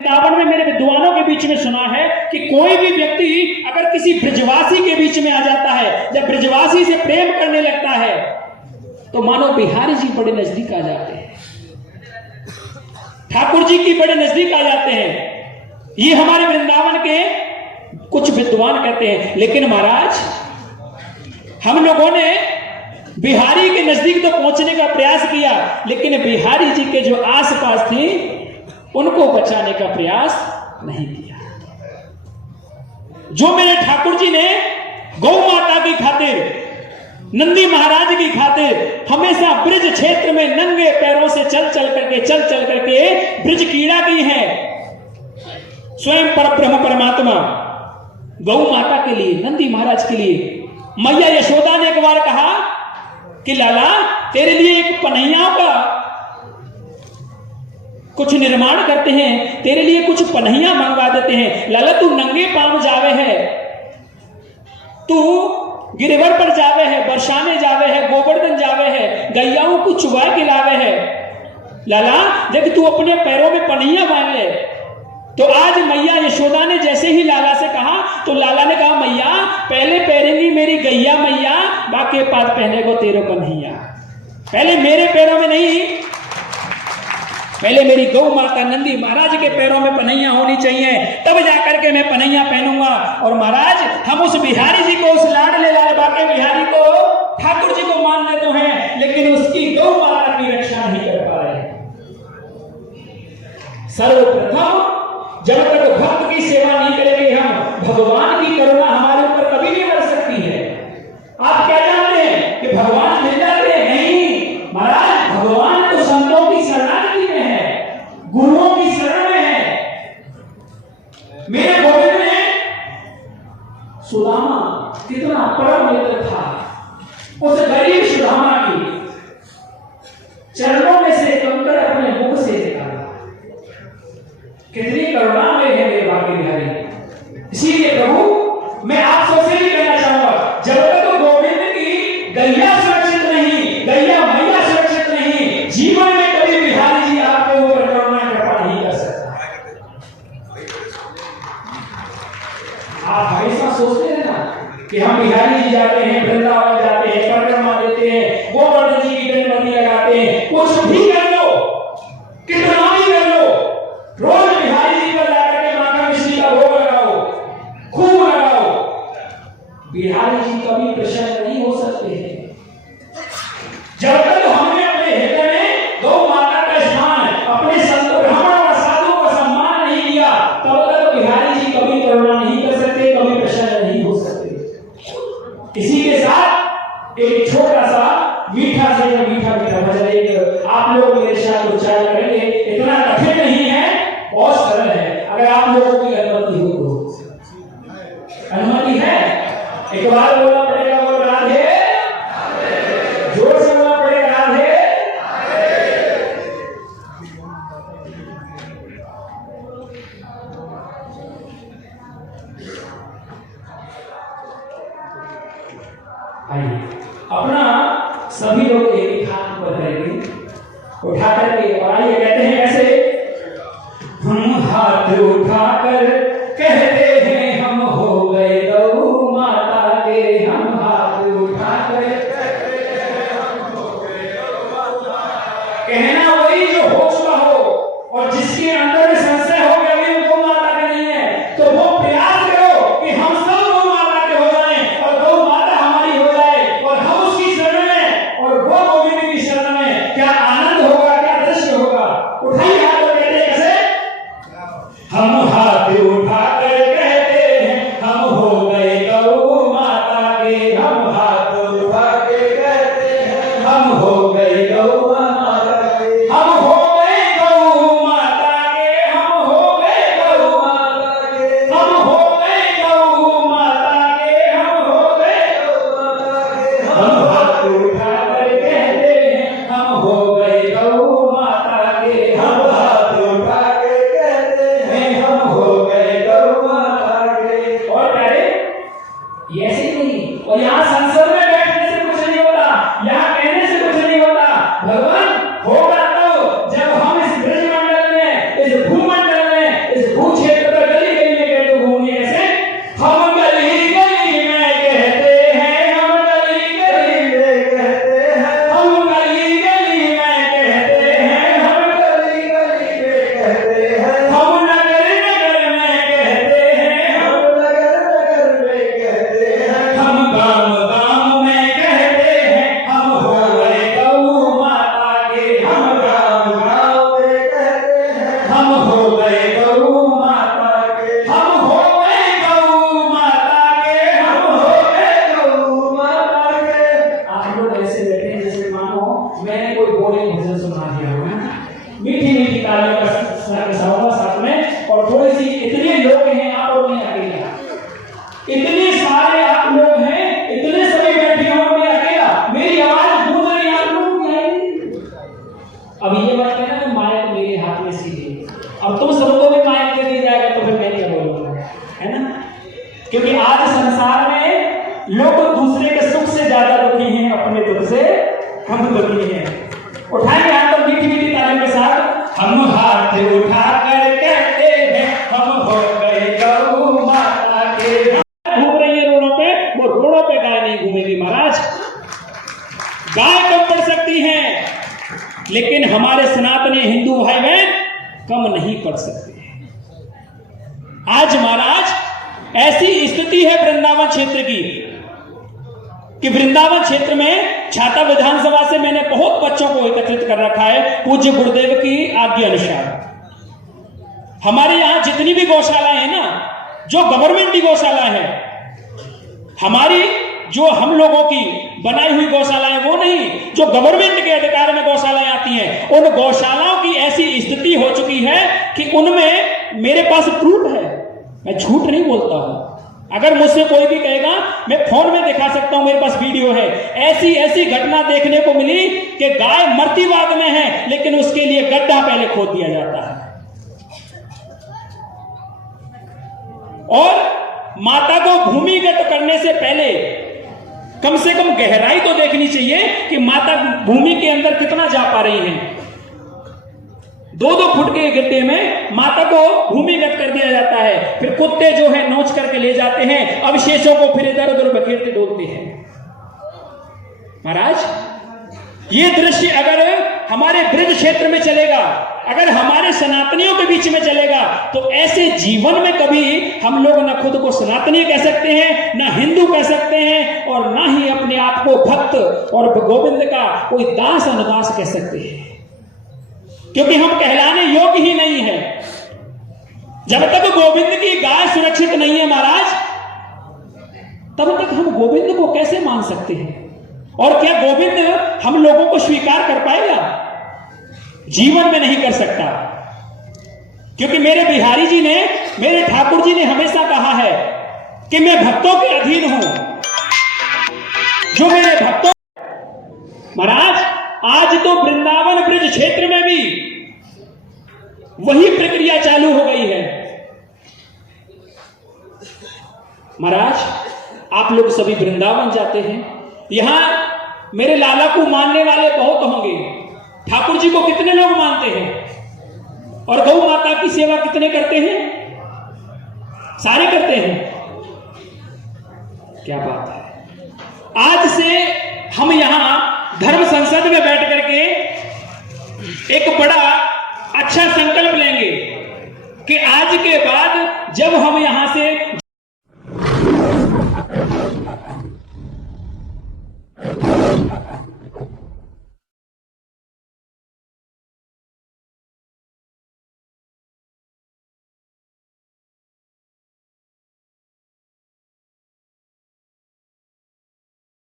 वृंदावन में मेरे विद्वानों के बीच में सुना है कि कोई भी व्यक्ति अगर किसी ब्रजवासी के बीच में आ जाता है, जब ब्रजवासी से प्रेम करने लगता है, तो मानो बिहारी जी बड़े नजदीक आ जाते हैं, ठाकुर जी की बड़े नजदीक आ जाते हैं। ये हमारे वृंदावन के कुछ विद्वान कहते हैं। लेकिन महाराज, हम लोगों ने बिहारी के नजदीक तो पहुंचने का प्रयास किया, लेकिन बिहारी जी के जो आसपास थी उनको बचाने का प्रयास नहीं किया। जो मेरे ठाकुर जी ने गौ माता की खातिर, नंदी महाराज की खातिर हमेशा ब्रज क्षेत्र में नंगे पैरों से चल चल करके ब्रज कीड़ा की है, स्वयं परब्रह्म परमात्मा गौ माता के लिए, नंदी महाराज के लिए, मैया यशोदा ने एक बार कहा कि लाला तेरे लिए एक पनैया का कुछ निर्माण करते हैं, तेरे लिए कुछ पनैया मंगवा देते हैं। लाला तू नंगे पांव जावे है, तू गिरवर पर जावे है, बरसाने जावे है, गोवर्धन जावे है, गैयाओं को चुबा के लावे है। लाला जब तू अपने पैरों में पनैया मांग ले, तो आज मैया यशोदा ने जैसे ही लाला से कहा, तो लाला ने कहा मैया पहले पहनेंगी मेरी गैया मैया, बाकी पाद पहने को तेरे को नहीं। पहले मेरे पैरों में नहीं, पहले मेरी गौ माता नंदी महाराज के पैरों में पनैया होनी चाहिए, तब जाकर के मैं पनैया पहनूंगा। और महाराज हम उस बिहारी जी को, उस लाडले लाल बाके बिहारी को, ठाकुर जी को मान लेते हैं, लेकिन उसकी गौ माता की रक्षा नहीं कर पा रहे। सर्वप्रथम जब तक भक्त की सेवा नहीं करेंगे हम, भगवान की करुणा हमारे ऊपर कभी नहीं बढ़ सकती है। आप क्या जानते हैं कि भगवान मिल जाते हैं? नहीं महाराज, भगवान तो संतों की शरणागति में है, गुरुओं की शरण में है। मेरे गोविंद ने सुदामा कितना परम मित्र था, उस गरीब सुदामा की चरणों में से कंकड़ अपने मुख से निकाला। कितनी करुणा में है मेरे बाकी बिहारी। इसीलिए प्रभु मैं आप सबसे भी कहना चाहूंगा, जब तक तो गोविंद की गैया सुरक्षित नहीं, गैया मैया सुरक्षित नहीं, जीवन में कभी बिहारी जी आपके ऊपर करुणा कृपा नहीं कर सकता। आप हमेशा सोचते हैं ना कि हम बिहारी जी जाते हैं, वृंदावन जाते हैं, परिक्रमा देते हैं, गोवर्धन जी की दंडवती लगाते हैं, कुछ भी कर लो, कितना भी कर लो, रोज बिहारी जी पर जाकर के माखन मिश्री का भोग लगाओ, खूब लगाओ, बिहारी जी कभी प्रसन्न नहीं हो सकते हैं। जब तक हमने अपने हृदय में गौ माता का स्थान, अपने संत ब्राह्मण और साधु का सम्मान नहीं दिया, तब तक बिहारी जी कभी करुणा नहीं कर सकते, कभी प्रसन्न नहीं हो सकते। इसी के साथ एक छोटा सा मीठा से मीठा मीठा भजन एक आप लोग मेरे साथ उच्चारण करेंगे। इतना कठिन नहीं है, बहुत सरल है, अगर आप लोगों की अनुमति हो तो। अनुमति है? एक बार बोलना पड़ेगा, वो राधे, जोर से बोलना पड़ेगा, राधे। आइए अपना सभी लोग एक हाथ पर करेंगे, उठा करके, और आइए कहते हैं कैसे, हम हाथ उठाकर कहते हैं हम हो गए गौ माता के, हम हाथ उठाकर कहते हैं हम हो गए गौ माता के। कहना वही जो हो चुका हो, और जिसके अंदर में संशय हो गया कि गौ माता का नहीं है, तो वो प्रयास करो कि हम सब गौ माता के हो जाएं, और गौ माता हमारी हो जाए, और हम उसकी शरण में, और वो गोविंद की शरण में। क्या आनंद होगा, क्या दृश्य होगा। उठाइए हाथ और कहते कैसे, हम हाथ उठाकर कहते हैं हम हो गए गौ माता के, हम हाथ उठा के कहते हैं हम हो गए गौ माता के, हम हो गए गौ माता के, हम हो गए गौ माता के, हम हो गए गौ माता के, हम हो गए गौ माता के। हम हाथ उठाकर कहते हैं हम हो गए गौ माता के, हम हाथ उठा के कहते हैं हम हो गए गौ माता के। और प्यारे ये ऐसे ही नहीं, और यहाँ संसद में बैठने से कुछ नहीं होता, यहाँ कहने से कुछ नहीं होता, भगवान लोग ऐसे बैठे हैं जैसे मानो मैंने कोई बोली भजन सुना दिया हो। मीठी मीठी तालियों का साथ में, और थोड़ी सी इतने लोग हैं यहाँ पर, नहीं अकेला, इतने सारे आप लोग हैं, इतने सभी बैठे हैं और मैं अकेला, मेरी आवाज गूंज रही आप लोगों की आएगी। अब ये बात कहना कि माइक मेरे हाथ में सीधे, अब तुम सबको भी माइक दे दिया जाएगा तो फिर मैं क्या बोलूंगा, है ना? क्योंकि आज संसार में लोग दूसरे के सुख से ज्यादा दुखी हैं, अपने दुख से कम दुखी हैं। उठाएंगे हाथ पर मीठी मीठी तालियों के साथ, हम हाथ उठाकर कहते हैं हम हो गए गौ माता के। घूम रही है रोडों पे, वो रोडों पे गाय नहीं घूमेगी महाराज। गाय कम पड़ सकती हैं, लेकिन हमारे सनातनी हिंदू भाई बहन कम नहीं पड़ सकते। आज महाराज ऐसी स्थिति है वृंदावन क्षेत्र की कि वृंदावन क्षेत्र में छाता विधानसभा से मैंने बहुत बच्चों को एकत्रित कर रखा है पूज्य गुरुदेव की आज्ञा अनुसार। हमारे यहां जितनी भी गौशालाएं हैं ना, जो गवर्नमेंट की गौशाला है, हमारी जो हम लोगों की बनाई हुई गौशालाएं वो नहीं, जो गवर्नमेंट के अधिकार में गौशालाएं आती हैं, उन गौशालाओं की ऐसी स्थिति हो चुकी है कि उनमें मेरे पास प्रूफ है, मैं झूठ नहीं बोलता हूं। अगर मुझसे कोई भी कहेगा मैं फोन में दिखा सकता हूं, मेरे पास वीडियो है। ऐसी ऐसी घटना देखने को मिली कि गाय मर्तीवाद में है, लेकिन उसके लिए गड्ढा पहले खोद दिया जाता है, और माता को भूमिगत करने से पहले कम से कम गहराई तो देखनी चाहिए कि माता भूमि के अंदर कितना जा पा रही है। 2-2 फुट के गड्ढे में माता को भूमिगत कर दिया जाता है, फिर कुत्ते जो है नोच करके ले जाते हैं, अवशेषों को फिर इधर उधर बखेरते डोलते हैं। महाराज ये दृश्य अगर हमारे ब्रज क्षेत्र में चलेगा, अगर हमारे सनातनियों के बीच में चलेगा, तो ऐसे जीवन में कभी हम लोग ना खुद को सनातनी कह सकते हैं, ना हिंदू कह सकते हैं, और ना ही अपने आप को भक्त और गोविंद का कोई दास अनुदास कह सकते हैं, क्योंकि हम कहलाने योग्य ही नहीं है। जब तक गोविंद की गाय सुरक्षित नहीं है महाराज, तब तक हम गोविंद को कैसे मान सकते हैं? और क्या गोविंद हम लोगों को स्वीकार कर पाएगा? जीवन में नहीं कर सकता, क्योंकि मेरे बिहारी जी ने, मेरे ठाकुर जी ने हमेशा कहा है कि मैं भक्तों के अधीन हूं, जो मेरे भक्तों। महाराज आज तो वृंदावन ब्रज क्षेत्र में भी वही प्रक्रिया चालू हो गई है। महाराज आप लोग सभी वृंदावन जाते हैं, यहां मेरे लाला को मानने वाले बहुत होंगे। ठाकुर जी को कितने लोग मानते हैं? और गौ माता की सेवा कितने करते हैं? सारे करते हैं। क्या बात है। आज से हम यहां धर्म संसद में बैठ करके एक बड़ा अच्छा संकल्प लेंगे कि आज के बाद जब हम यहां से